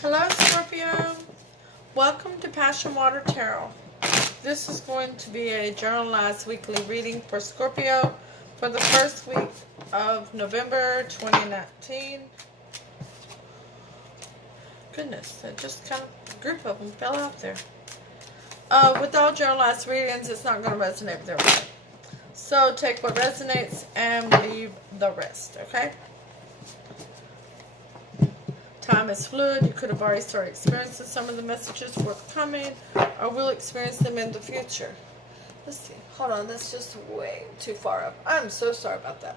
Hello, Scorpio. Welcome to Passion Water Tarot. This is going to be a journalized weekly reading for Scorpio for the first week of November 2019. Goodness, that just kind of, a group of them fell out there. With all journalized readings, it's not going to resonate with everybody. So take what resonates and leave the rest, okay? Time is fluid. You could have already started experiencing some of the messages forthcoming, or will experience them in the future. Let's see. Hold on. That's just way too far up. I'm so sorry about that.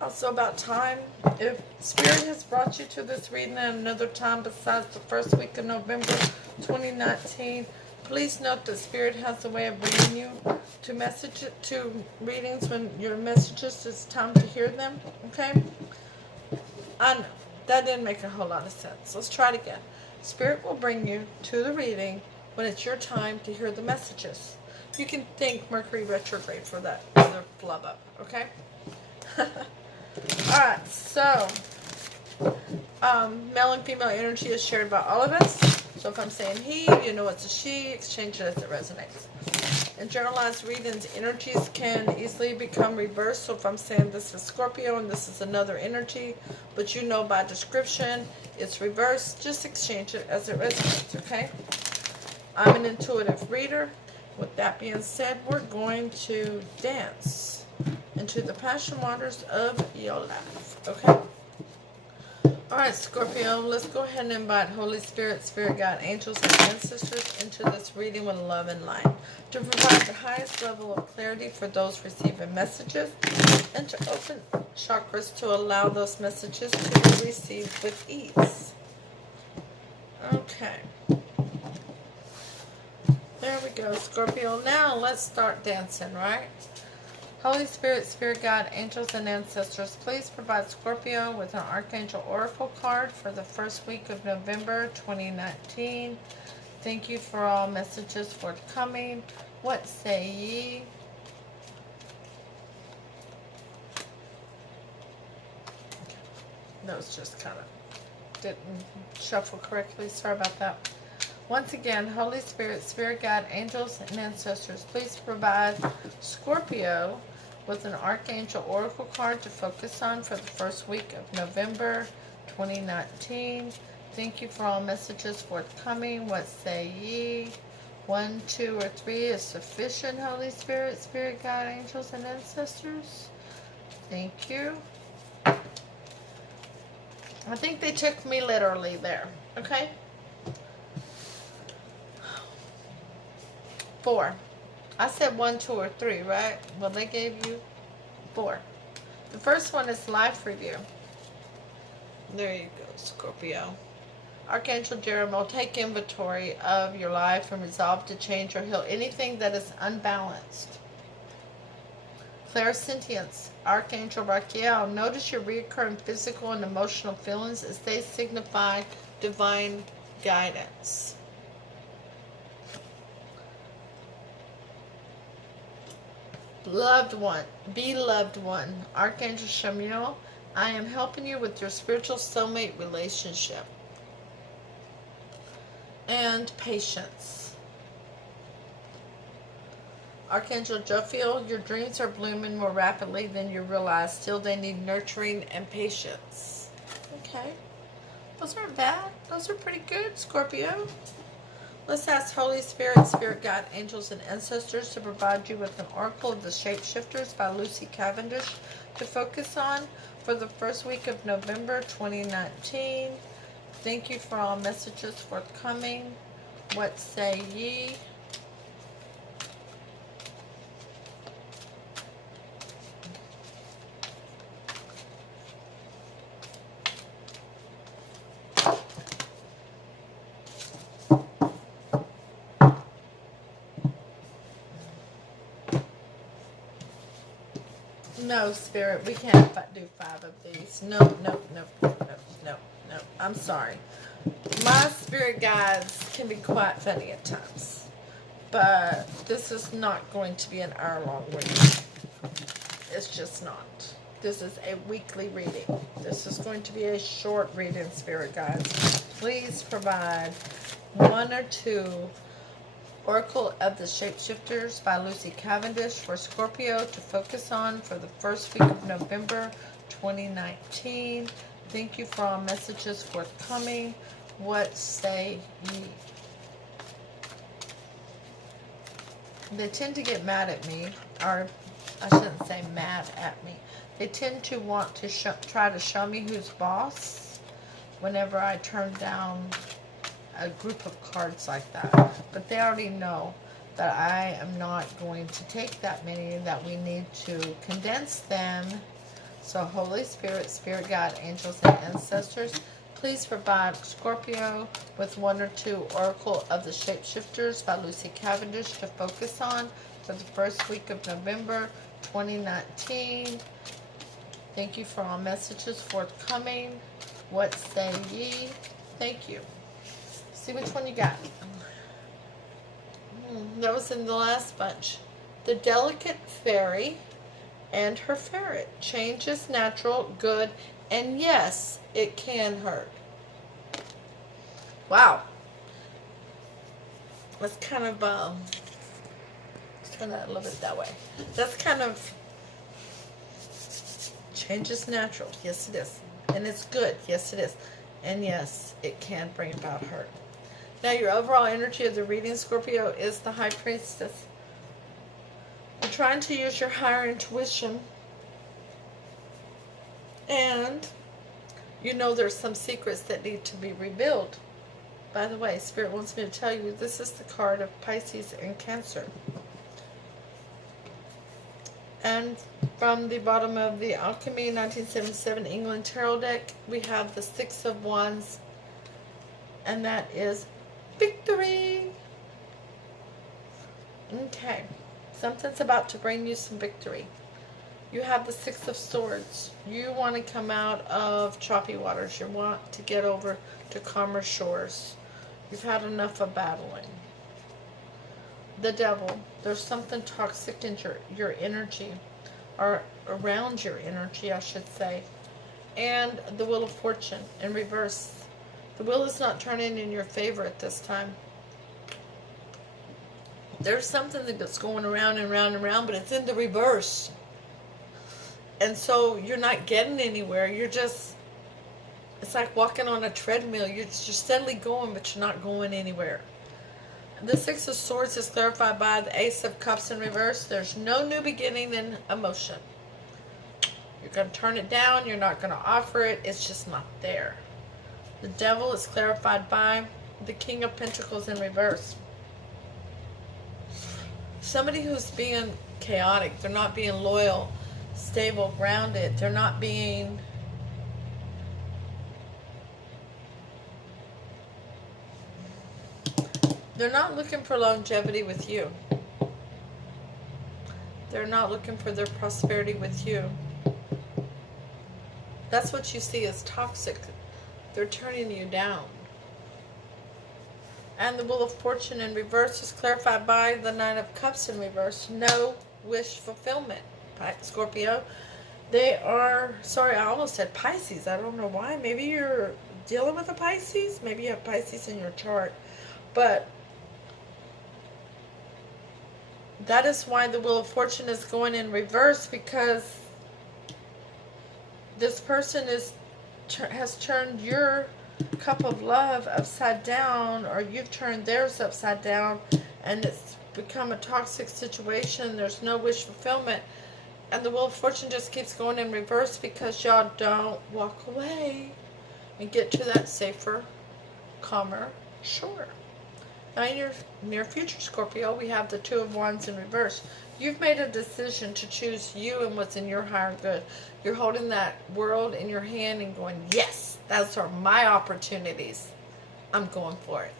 Also about time. If Spirit has brought you to this reading at another time besides the first week of November 2019, please note that Spirit has a way of bringing you to readings when your messages, it's time to hear them, okay? I know, that didn't make a whole lot of sense. Let's try it again. Spirit will bring you to the reading when it's your time to hear the messages. You can thank Mercury retrograde for that other flub up, okay? Alright, so, male and female energy is shared by all of us. So if I'm saying he, you know it's a she, exchange it as it resonates. In generalized readings, energies can easily become reversed. So if I'm saying this is Scorpio and this is another energy, but you know by description it's reversed, just exchange it as it resonates, okay? I'm an intuitive reader. With that being said, we're going to dance into the passion waters of your life, okay? Alright, Scorpio, let's go ahead and invite Holy Spirit, Spirit Guide, Angels, and Ancestors into this reading with love and light to provide the highest level of clarity for those receiving messages and to open chakras to allow those messages to be received with ease. Okay. There we go, Scorpio. Now let's start dancing, right? Holy Spirit, Spirit Guide, Angels, and Ancestors, please provide Scorpio with an Archangel Oracle card for the first week of November 2019. Thank you for all messages forthcoming. What say ye? Those just kind of didn't shuffle correctly. Sorry about that. Once again, Holy Spirit, Spirit Guide, Angels, and Ancestors, please provide Scorpio with an Archangel Oracle card to focus on for the first week of November 2019. Thank you for all messages forthcoming. What say ye? 1, 2, or 3 is sufficient, Holy Spirit, Spirit Guide, Angels, and Ancestors. Thank you. I think they took me literally there, okay? 4. I said 1, 2, or 3, right? Well, they gave you 4. The first one is life review. There you go, Scorpio. Archangel Jeremiah, take inventory of your life and resolve to change or heal anything that is unbalanced. Clairsentience, Archangel Raphael, notice your recurring physical and emotional feelings as they signify divine guidance. Loved one, beloved one, Archangel Shamiel, I am helping you with your spiritual soulmate relationship. And patience. Archangel Jophiel, your dreams are blooming more rapidly than you realize. Still, they need nurturing and patience. Okay. Those aren't bad. Those are pretty good, Scorpio. Let's ask Holy Spirit, Spirit Guide, Angels, and Ancestors to provide you with an Oracle of the Shapeshifters by Lucy Cavendish to focus on for the first week of November 2019. Thank you for all messages forthcoming. What say ye? No, Spirit, we can't do 5 of these. No. I'm sorry. My spirit guides can be quite funny at times. But this is not going to be an hour-long reading. It's just not. This is a weekly reading. This is going to be a short reading, Spirit guides. Please provide 1 or 2 Oracle of the Shapeshifters by Lucy Cavendish for Scorpio to focus on for the first week of November 2019. Thank you for all messages forthcoming. What say ye? They tend to get mad at me, or I shouldn't say mad at me. They tend to want to try to show me who's boss whenever I turn down a group of cards like that. But they already know that I am not going to take that many, that we need to condense them. So Holy Spirit, Spirit Guide, Angels, and Ancestors, please provide Scorpio with 1 or 2 Oracle of the Shapeshifters by Lucy Cavendish to focus on for the first week of November 2019. Thank you for all messages forthcoming. What say ye? Thank you. See which one you got. That was in the last bunch. The Delicate Fairy and her ferret. Change is natural, good, and yes, it can hurt. Wow. That's kind of, let's turn that a little bit that way. That's kind of, change is natural. Yes, it is. And it's good. Yes, it is. And yes, it can bring about hurt. Now, your overall energy of the reading, Scorpio, is the High Priestess. You're trying to use your higher intuition. And you know there's some secrets that need to be revealed. By the way, Spirit wants me to tell you, this is the card of Pisces and Cancer. And from the bottom of the Alchemy 1977 England Tarot deck, we have the 6 of Wands. And that is victory. Okay. Something's about to bring you some victory. You have the 6 of Swords. You want to come out of choppy waters. You want to get over to calmer shores. You've had enough of battling. The Devil. There's something toxic in your energy. Or around your energy, I should say. And the Wheel of Fortune in reverse. The wheel is not turning in your favor at this time. There's something that's going around and around and around, but it's in the reverse. And so you're not getting anywhere. You're just, it's like walking on a treadmill. You're steadily going, but you're not going anywhere. The 6 of Swords is clarified by the Ace of Cups in reverse. There's no new beginning in emotion. You're going to turn it down. You're not going to offer it. It's just not there. The Devil is clarified by the King of Pentacles in reverse. Somebody who's being chaotic. They're not being loyal, stable, grounded. They're not being... They're not looking for longevity with you. They're not looking for their prosperity with you. That's what you see as toxic. They're turning you down. And the Wheel of Fortune in reverse is clarified by the 9 of Cups in reverse. No wish fulfillment, Scorpio. They are, sorry, I almost said Pisces. I don't know why. Maybe you're dealing with a Pisces. Maybe you have Pisces in your chart. But that is why the Wheel of Fortune is going in reverse, because this person has turned your cup of love upside down, or you've turned theirs upside down, and it's become a toxic situation. There's no wish fulfillment, and the Wheel of Fortune just keeps going in reverse because y'all don't walk away and get to that safer, calmer shore. Now in your near future, Scorpio, we have the 2 of Wands in reverse. You've made a decision to choose you and what's in your higher good. You're holding that world in your hand and going, yes, those are my opportunities. I'm going for it.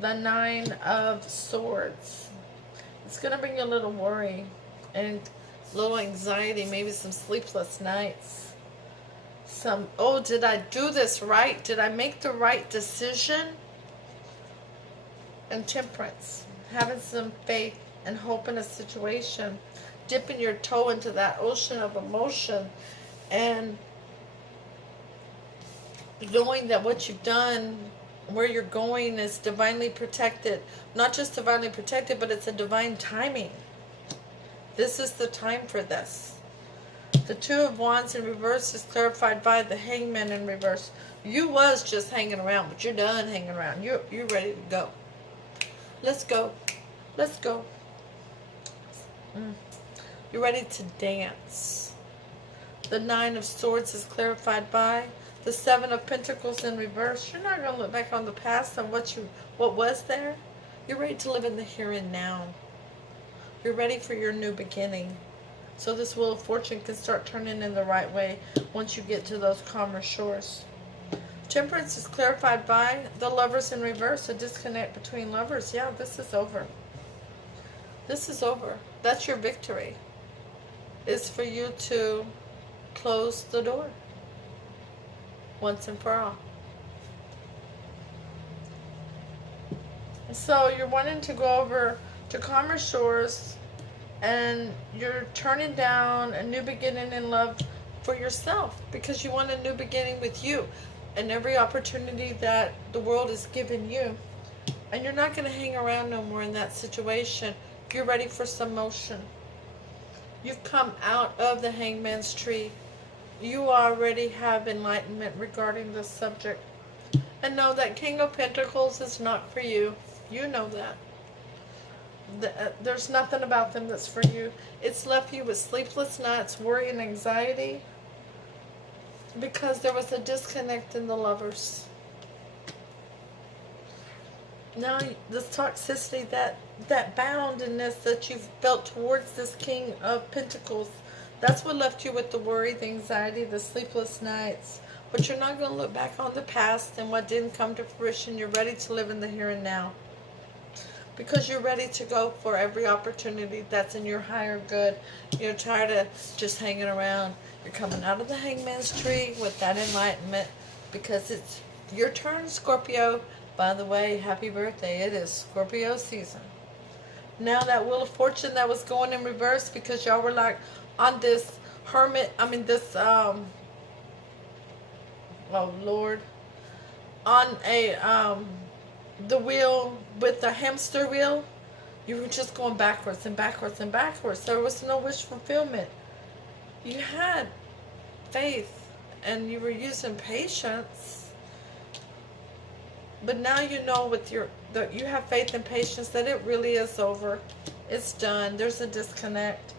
The 9 of Swords. It's going to bring you a little worry and a little anxiety, maybe some sleepless nights. Oh, did I do this right? Did I make the right decision? And Temperance. Having some faith and hope in a situation, dipping your toe into that ocean of emotion, and knowing that what you've done, where you're going, is divinely protected. Not just divinely protected, but it's a divine timing. This is the time for this. The Two of Wands in reverse is clarified by the Hangman in reverse. You was just hanging around, but you're done hanging around. You're ready to go. Let's go. Let's go. You're ready to dance. The Nine of Swords is clarified by the Seven of Pentacles in reverse. You're not going to look back on the past and what was there. You're ready to live in the here and now. You're ready for your new beginning. So this Wheel of Fortune can start turning in the right way once you get to those calmer shores. Temperance is clarified by the Lovers in reverse, a disconnect between lovers. Yeah, this is over. This is over. That's your victory. It's for you to close the door once and for all. So you're wanting to go over to calmer shores, and you're turning down a new beginning in love for yourself because you want a new beginning with you and every opportunity that the world is giving you. And you're not going to hang around no more in that situation. You're ready for some motion. You've come out of the Hangman's tree. You already have enlightenment regarding this subject. And know that King of Pentacles is not for you. You know that. There's nothing about them that's for you. It's left you with sleepless nights, worry and anxiety because there was a disconnect in the lovers. Now this toxicity, that boundedness that you've felt towards this King of Pentacles, that's what left you with the worry, the anxiety, the sleepless nights. But you're not going to look back on the past and what didn't come to fruition. You're ready to live in the here and now. Because you're ready to go for every opportunity that's in your higher good. You're tired of just hanging around. You're coming out of the Hangman's tree with that enlightenment because it's your turn, Scorpio. By the way, happy birthday. It is Scorpio season. Now that Wheel of Fortune that was going in reverse because y'all were like on this oh Lord, on a the wheel with the hamster wheel, you were just going backwards and backwards and backwards. There was no wish fulfillment. You had faith and you were using patience, but now you know with you have faith and patience that it really is over. It's done. There's a disconnect,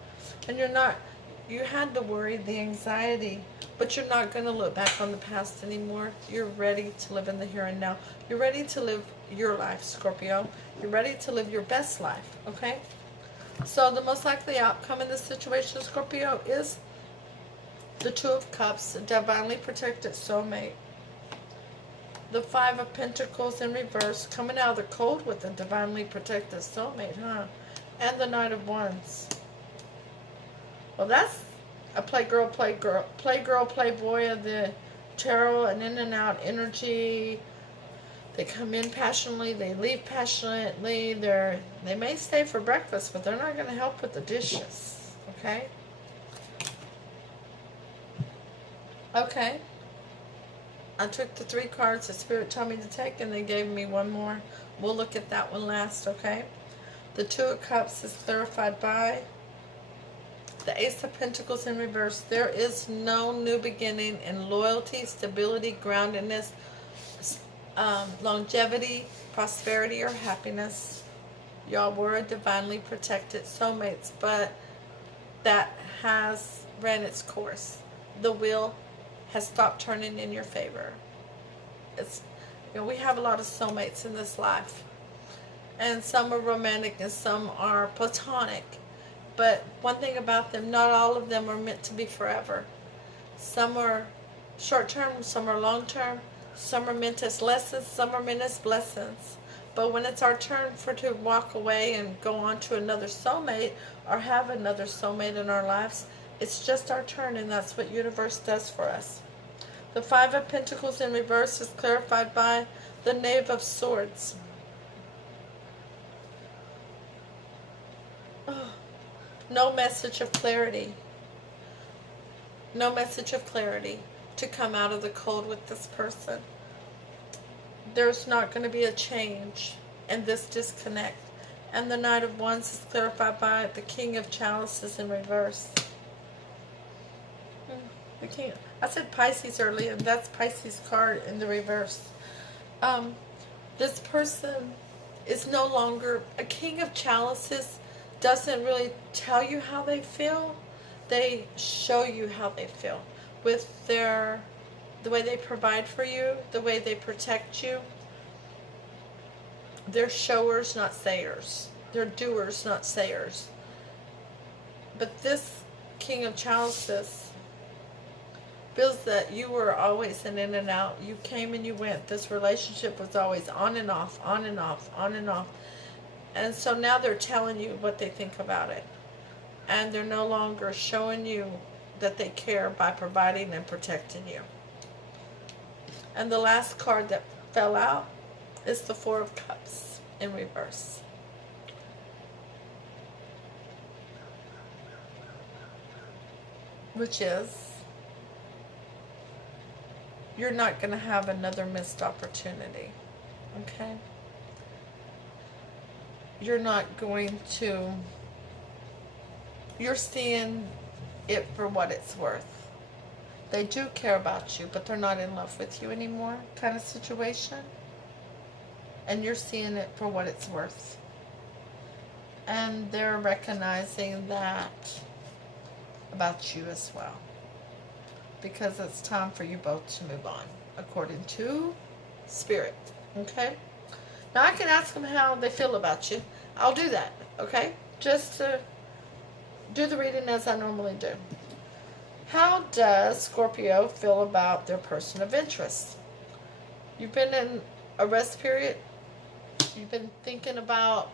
and you had the worry, the anxiety, but you're not going to look back on the past anymore. You're ready to live in the here and now. You're ready to live your life, Scorpio. You're ready to live your best life, okay? So the most likely outcome in this situation, Scorpio, is the Two of Cups, a divinely protected soulmate. The Five of Pentacles in reverse, coming out of the cold with a divinely protected soulmate, huh? And the Knight of Wands. Well, that's a playgirl, playboy of the tarot, an in and out energy. They come in passionately, they leave passionately. They may stay for breakfast, but they're not going to help with the dishes. Okay? Okay. I took the 3 cards that Spirit told me to take, and they gave me one more. We'll look at that one last, okay? The Two of Cups is clarified by the Ace of Pentacles in reverse. There is no new beginning in loyalty, stability, groundedness, longevity, prosperity, or happiness. Y'all were divinely protected soulmates, but that has ran its course. The wheel has stopped turning in your favor. We have a lot of soulmates in this life, and some are romantic and some are platonic. But one thing about them, not all of them are meant to be forever. Some are short-term, some are long-term, some are meant as lessons, some are meant as blessings. But when it's our turn to walk away and go on to another soulmate or have another soulmate in our lives, it's just our turn, and that's what universe does for us. The Five of Pentacles in reverse is clarified by the Knave of Swords. No message of clarity. No message of clarity to come out of the cold with this person. There's not going to be a change in this disconnect. And the Knight of Wands is clarified by the King of Chalices in reverse. The King. I said Pisces earlier, and that's Pisces card in the reverse. This person is no longer a King of Chalices. Doesn't really tell you how they feel. They show you how they feel with the way they provide for you, the way they protect you. They're showers, not sayers. They're doers, not sayers. But this King of Chalices feels that you were always an in and out. You came and you went. This relationship was always on and off, on and off, on and off. And so now they're telling you what they think about it. And they're no longer showing you that they care by providing and protecting you. And the last card that fell out is the Four of Cups in reverse. Which is, you're not going to have another missed opportunity. Okay? You're not going to, you're seeing it for what it's worth. They do care about you, but they're not in love with you anymore, kind of situation. And you're seeing it for what it's worth. And they're recognizing that about you as well. Because it's time for you both to move on, according to Spirit. Okay? Now I can ask them how they feel about you. I'll do that, okay? Just to do the reading as I normally do. How does Scorpio feel about their person of interest? You've been in a rest period. You've been thinking about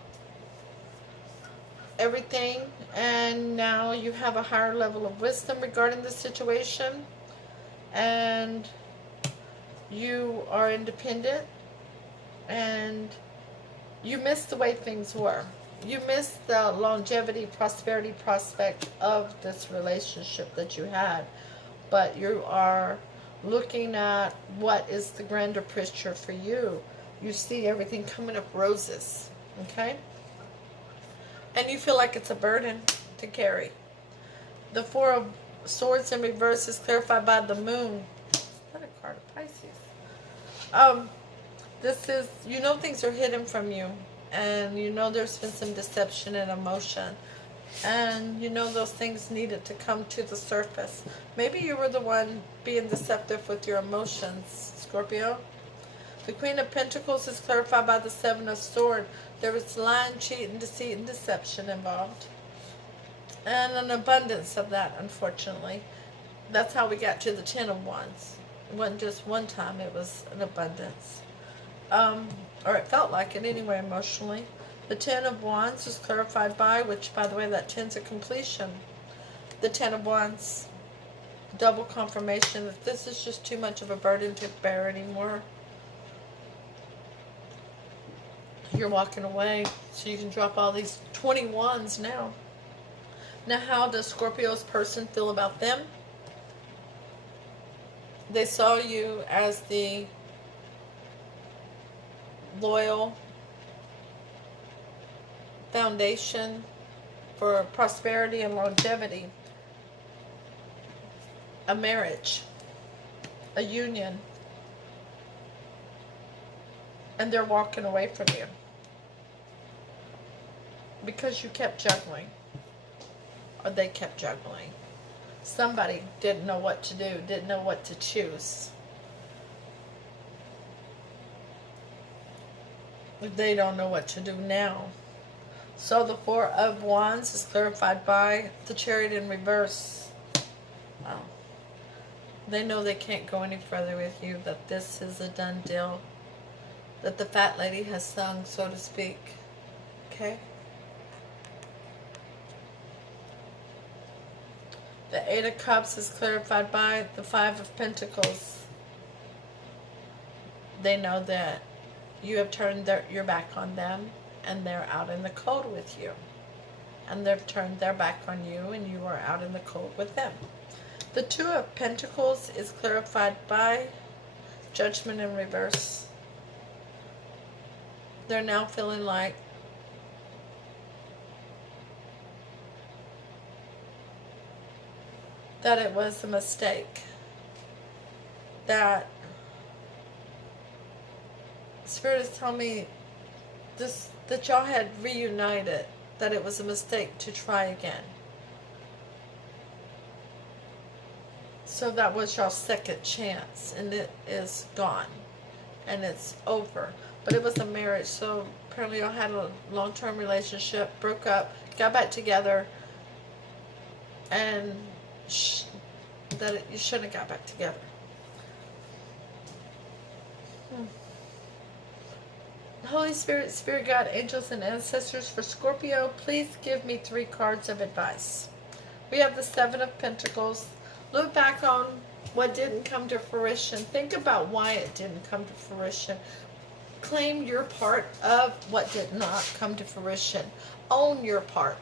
everything, and now you have a higher level of wisdom regarding the situation, and you are independent, and you miss the way things were. You miss the longevity, prosperity prospect of this relationship that you had, but you are looking at what is the grander picture for you. You see everything coming up roses, okay? And you feel like it's a burden to carry. The Four of Swords in reverse is clarified by the Moon. Is that a card of Pisces? This is, you know things are hidden from you. And you know there's been some deception and emotion. And you know those things needed to come to the surface. Maybe you were the one being deceptive with your emotions, Scorpio. The Queen of Pentacles is clarified by the Seven of Swords. There was lying, cheating, deceit, and deception involved. And an abundance of that, unfortunately. That's how we got to the Ten of Wands. It wasn't just one time, it was an abundance. Or it felt like it anyway, emotionally. The Ten of Wands is clarified by, which, by the way, that ten's a completion. The Ten of Wands, double confirmation that this is just too much of a burden to bear anymore. You're walking away, so you can drop all these 20 wands now. Now, how does Scorpio's person feel about them? They saw you as the loyal foundation for prosperity and longevity. A marriage, a union. And they're walking away from you because you kept juggling, or they kept juggling. Somebody didn't know what to do, didn't know what to choose. They don't know what to do now. So the Four of Wands is clarified by the Chariot in reverse. Wow. They know they can't go any further with you, that this is a done deal, that the fat lady has sung, so to speak. Okay? The Eight of Cups is clarified by the Five of Pentacles. They know that you have turned your back on them, and they're out in the cold with you. and they've turned their back on you, and you are out in the cold with them. The Two of Pentacles is clarified by Judgment in reverse. They're now feeling like that it was a mistake. That Spirit is telling me this, that y'all had reunited, that it was a mistake to try again. So that was y'all's second chance, and it is gone, and it's over. But it was a marriage, so apparently y'all had a long-term relationship, broke up, got back together, and you shouldn't have got back together. Holy Spirit, Spirit God, angels, and ancestors for Scorpio, please give me 3 cards of advice. We have the Seven of Pentacles. Look back on what didn't come to fruition. Think about why it didn't come to fruition. Claim your part of what did not come to fruition. Own your part.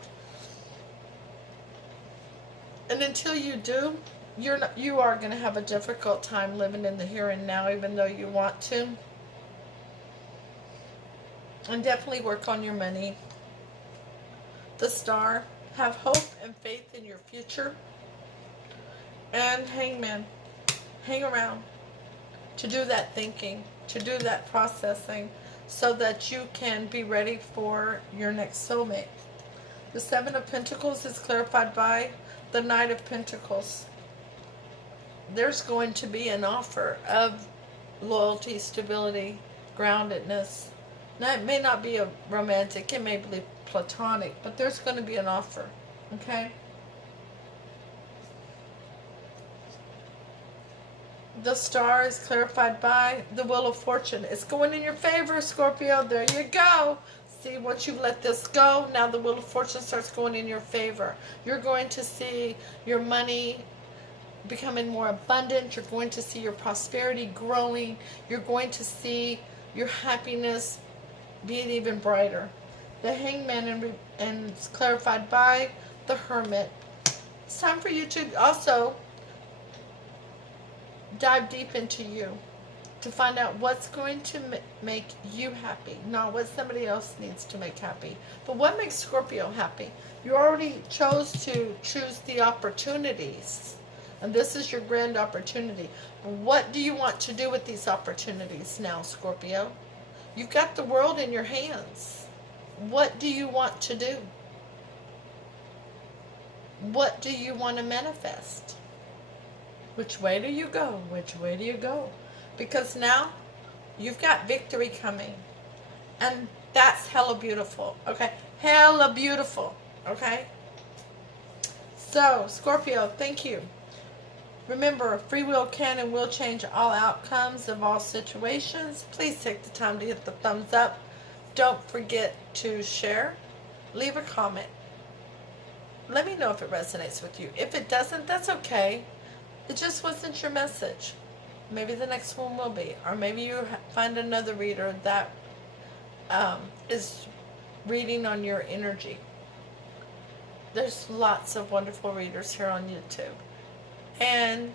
And until you do, you are going to have a difficult time living in the here and now, even though you want to. And definitely work on your money. The Star, have hope and faith in your future. And Hangman, hang around to do that thinking, to do that processing, so that you can be ready for your next soulmate. The Seven of Pentacles is clarified by the Knight of Pentacles. There's going to be an offer of loyalty, stability, groundedness. Now, it may not be a romantic, it may be platonic, but there's going to be an offer, okay? The Star is clarified by the Wheel of Fortune. It's going in your favor, Scorpio. There you go. See, once you let this go, now the Wheel of Fortune starts going in your favor. You're going to see your money becoming more abundant. You're going to see your prosperity growing. You're going to see your happiness being even brighter. The Hangman and it's clarified by the Hermit. It's time for you to also dive deep into you to find out what's going to make you happy, not what somebody else needs to make happy, but what makes Scorpio happy. You already chose to choose the opportunities, and this is your grand opportunity. What do you want to do with these opportunities now, Scorpio? You've got the world in your hands. What do you want to do? What do you want to manifest? Which way do you go? Which way do you go? Because now you've got victory coming. And that's hella beautiful. Okay? Hella beautiful. Okay? So, Scorpio, thank you. Remember, free will can and will change all outcomes of all situations. Please take the time to hit the thumbs up. Don't forget to share. Leave a comment. Let me know if it resonates with you. If it doesn't, that's okay. It just wasn't your message. Maybe the next one will be. Or maybe you find another reader that is reading on your energy. There's lots of wonderful readers here on YouTube. And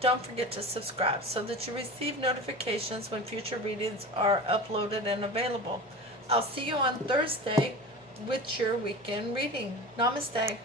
don't forget to subscribe so that you receive notifications when future readings are uploaded and available. I'll see you on Thursday with your weekend reading. Namaste.